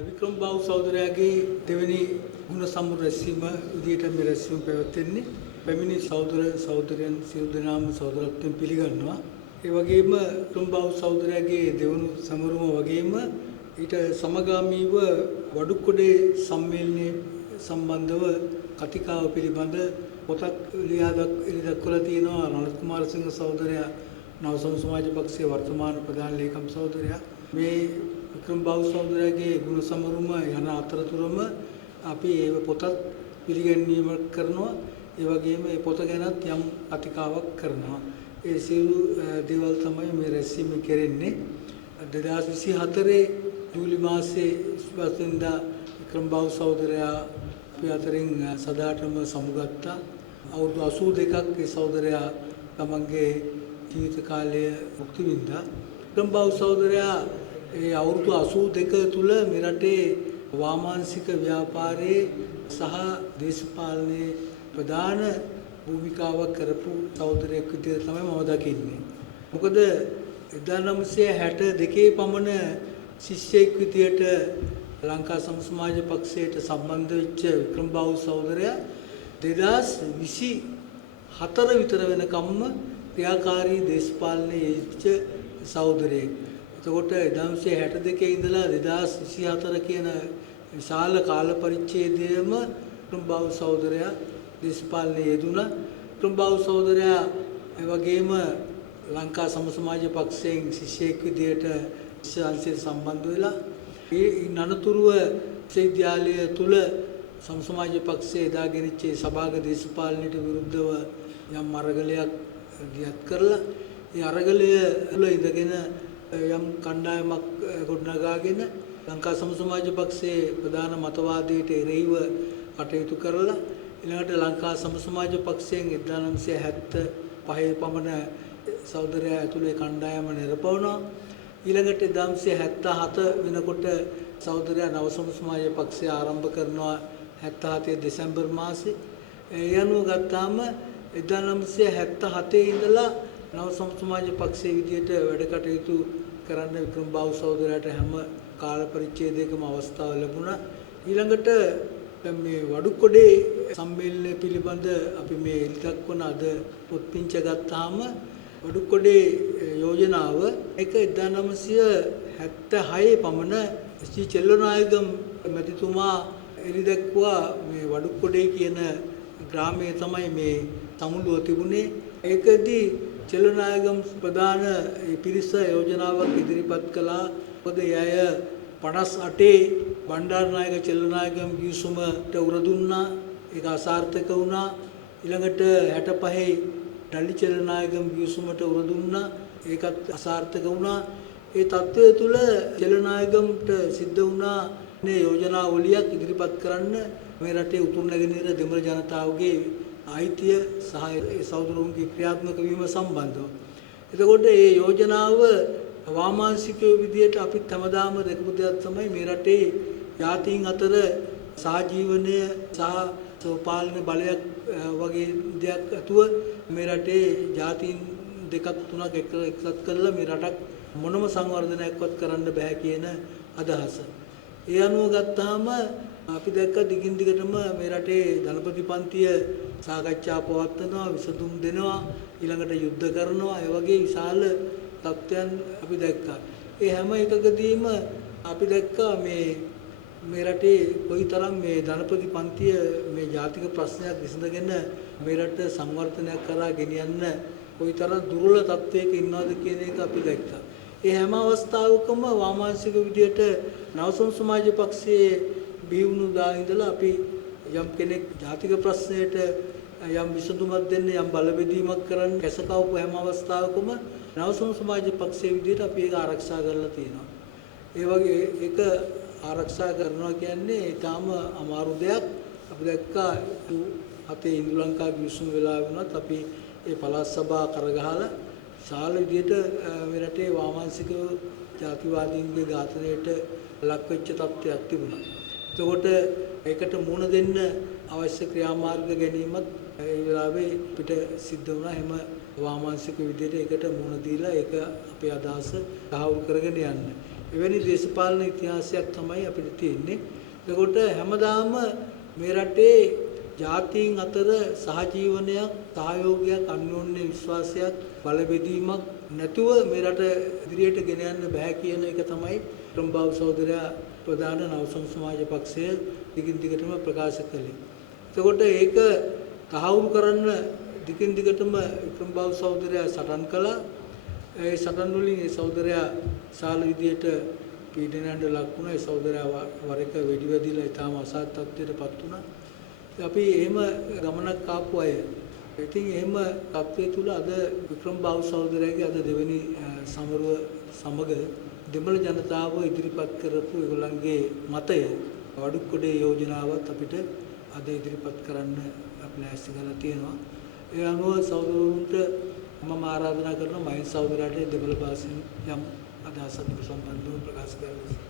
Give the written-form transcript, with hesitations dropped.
වික්‍රම බාහු සහෝදරයාගේ දෙවෙනි ගුණ සම්මුර රැස්වීම විදියට මේ රැස්වීම පැවැත්වෙන්නේ. පැමිණි සහෝදරයන් සියලු දෙනාම සහෝදරත්වයෙන් පිළිගන්නවා. ඒ වගේම වික්‍රම බාහු සහෝදරයාගේ දෙවනු සමරුම වගේම ඊට සමගාමීව වඩුකොඩේ සම්මේලනයේ සම්බන්ධව කතිකාව පිළිබඳ පොතක් දක්වලා තියෙනවා රණත් කුමාරසිංහ සහෝදරයා නවසම සමාජ පක්ෂයේ වර්තමාන ප්‍රධාන ලේකම් සහෝදරයා. මේ වික්‍රම බාහු සහෝදරයාගේ ගුණ සමරුම යන අතරතුරම අපි ඒ පොතත් පිළිගැනීම කරනවා. ඒ වගේම මේ පොත ගැනත් යම් කතිකාවක් කරනවා. ඒ සියලු දේවල් තමයි මේ රැස්වීම කෙරෙන්නේ. 2024 ජූලි මාසයේ 25 වෙනිදා වික්‍රම බාහු සහෝදරයා අපි අතරින් සදාටම සමුගත්තා. අවුරුදු 82ක් ඒ සහෝදරයා තමන්ගේ ජීවිත කාලය මුක්ති විඳා. වික්‍රම බාහු සහෝදරයා ඒ අවුරුදු 82 තුල මෙරටේ වාමාංශික ව්‍යාපාරයේ සහ දේශපාලනයේ ප්‍රධාන භූමිකාවක් කරපු සහෝදරයෙක් විදිහට තමයි මම දකින්නේ. මොකද 1962 පමණ ශිෂ්‍යයෙක් විදිහට ලංකා සමාජ පක්ෂයට සම්බන්ධ වෙච්ච වික්‍රම බාහු සහෝදරයා 2024 විතර වෙනකම්ම ක්‍රියාකාරී දේශපාලනයේ යෙච්ච සහෝදරයෙක්. එතකොට 1962 ඉඳලා 2024 කියන විශාල කාල පරිච්ඡේදයේම වික්‍රම බාහු සහෝදරයා දේශපාලනයේ යෙදුණා. වික්‍රම බාහු සහෝදරයා ඒ වගේම ලංකා සමාජ පක්ෂයෙන් ශිෂ්‍යයෙක් විදියට ශිෂ්‍යාංශයට සම්බන්ධ වෙලා ඒ අනතුරුව විශ්වවිද්‍යාලය තුල සමාජ පක්ෂයේ දාගෙනච්ච සභාග දේශපාලනයට විරුද්ධව යම් අරගලයක් දියත් කරලා ඒ අරගලය තුල ඉඳගෙන යම් කණ්ඩායමක් ගොඩනගාගෙන ලංකා සමාජ පක්ෂයේ ප්‍රධාන මතවාදයට එරෙහිව කටයුතු කරලා ඊළඟට ලංකා සමාජ පක්ෂයෙන් 1975 පමණ සහෝදරයා ඇතුළේ කණ්ඩායම නිරපවනවා. ඊළඟට 1977 වෙනකොට සහෝදරයා නව සමාජ පක්ෂය ආරම්භ කරනවා 77 දෙසැම්බර් මාසේ. ඒ අනුව ගත්තාම 1977 ඉඳලා නව සමාජ පක්ෂයේ විදියට වැඩ කටයුතු කරන්න වික්‍රම බාහු සහෝදරයාට හැම කාල පරිච්ඡේදයකම අවස්ථාව ලැබුණා. ඊළඟට මේ වඩුකොඩේ සම්මේලනය පිළිබඳ අපි මේ එළිදක්වන අද පොත් පිංච ගත්තාම වඩුකොඩේ යෝජනාව 1976 පමණ ශ්‍රී චෙල්ලනායකම් මැතිතුමා එළිදක්වා මේ වඩුකොඩේ කියන ග්‍රාමයේ තමයි මේ සමුළුව තිබුණේ. ඒකදී චෙල්ලනායකම් ප්‍රධාන පිරිස යෝජනාවක් ඉදිරිපත් කළා. මොකද ඒ අය 58 බණ්ඩාරනායක චෙල්ලනායකම් ගිවිසුමට උර දුන්නා. ඒක අසාර්ථක වුණා. ඊළඟට 65 ඩලි චෙල්ලනායකම් ගිවිසුමට උර දුන්නා. ඒකත් අසාර්ථක වුණා. ඒ තත්ත්වය තුළ චෙල්ලනායකම්ට සිද්ධ වුණා මේ යෝජනාවලියක් ඉදිරිපත් කරන්න මේ රටේ උතුරු නැගෙනහිර දෙමළ ජනතාවගේ අයිතිය සහ ඒ සහෝදරුන්ගේ ක්‍රියාත්මක වීම සම්බන්ධව. එතකොට මේ යෝජනාව වාමාංශිකයෝ විදියට අපිත් හැමදාම දැකපු දෙයක් තමයි මේ රටේ ජාතීන් අතර සහජීවනය සහ පාලන බලයක් වගේ දෙයක් ඇතුව මේ රටේ ජාතීන් දෙකක් තුනක් එක්සත් කරලා මේ රටක් මොනම සංවර්ධනයක්වත් කරන්න බෑ කියන අදහස. ඒ අනුව ගත්තාම අපි දැක්ක දිගින් දිගටම මේ රටේ ධනපති පන්තිය සාකච්ඡා පවත්වනවා, විසඳුම් දෙනවා, ඊළඟට යුද්ධ කරනවා. ඒ වගේ විශාල තත්ත්වයන් අපි දැක්කා. ඒ හැම එකකදීම අපි දැක්කා මේ රටේ කොයිතරම් මේ ධනපති පන්තිය මේ ජාතික ප්‍රශ්නයක් විසඳගෙන මේ රට සංවර්ධනයක් කරා ගෙනියන්න කොයිතරම් දුර්වල තත්ත්වයක ඉන්නවද කියන එක අපි දැක්කා. ඒ හැම අවස්ථාවකම වාමාංශික විදියට නව සමාජ පක්ෂයේ බිහිවුණු දා ඉඳලා අපි යම් කෙනෙක් ජාතික ප්‍රශ්නයට යම් විසඳුමක් දෙන්න යම් බලබෙදීමක් කරන්න කැසකවපු හැම අවස්ථාවකම නව සමාජ පක්ෂයේ විදියට අපි ඒක ආරක්ෂා කරලා තියෙනවා. ඒ වගේ ඒක ආරක්ෂා කරනවා කියන්නේ ඊටාම අමාරු දෙයක්. අපි දැක්කා 7 ඉන්දු ලංකා ගිවිසුම වෙලා වුණත් අපි ඒ පළාත් සභා කරගහලා සාල විදියට මේ රටේ වාමාංශික ජාතිවාදීන්ගේ ඝාතනයට ලක් වෙච්ච තත්ත්වයක් තිබුණා. එතකොට ඒකට මුහුණ දෙන්න අවශ්‍ය ක්‍රියාමාර්ග ගැනීමත් ඒ වෙලාවේ පිට සිද්ධ වුණා. හැම වාමාංශික විදියට ඒකට මුහුණ දීලා ඒක අපේ අදහස තහවුරු කරගෙන යන්න. එවැනි දේශපාලන ඉතිහාසයක් තමයි අපිට තියෙන්නේ. ඒකට හැමදාම මේ රටේ ජාතීන් අතර සහජීවනයක්, සහයෝගයක්, අන්‍යෝන්‍ය විශ්වාසයක්, බලබෙදීමක් නැතුව මේ රට ඉදිරියට ගෙන යන්න බෑ කියන එක තමයි වික්‍රමබාහු සහෝදරයා ප්‍රධාන නවසම් සමාජ පක්ෂය දිගින් දිගටම ප්‍රකාශ කළේ. එතකොට ඒක තහවුරු කරන්න දිගින් දිගටම වික්‍රමබාහු සහෝදරයා සටන් කළා. ඒ සටන් වලින් ඒ සහෝදරයා සාල විදියට පීඩනයට ලක් වුණා. ඒ සහෝදරයා වර එක වෙඩි වැදිලා ඊටාම අසහන තත්ත්වයටපත් වුණා. අපි එහෙම ගමනක් ආපු අය. ඉතින් එහෙම තත්ත්වය තුල අද වික්‍රමබාහු සහෝදරයාගේ අද දෙවෙනි සමරුව සමග දෙමළ ජනතාව ඉදිරිපත් කරපු ඒගොල්ලන්ගේ මතය වඩුක්කොඩේ යෝජනාවත් අපිට අද ඉදිරිපත් කරන්න අපි ලෑස්ති කරලා තියෙනවා. ඒ අනුව සහෝදරවරුන්ට මම ආරාධනා කරනවා මහින්ද සහෝදරයාට දෙමළ භාෂෙන් යම් අදහසක් සම්බන්ධව ප්‍රකාශ කරන්න.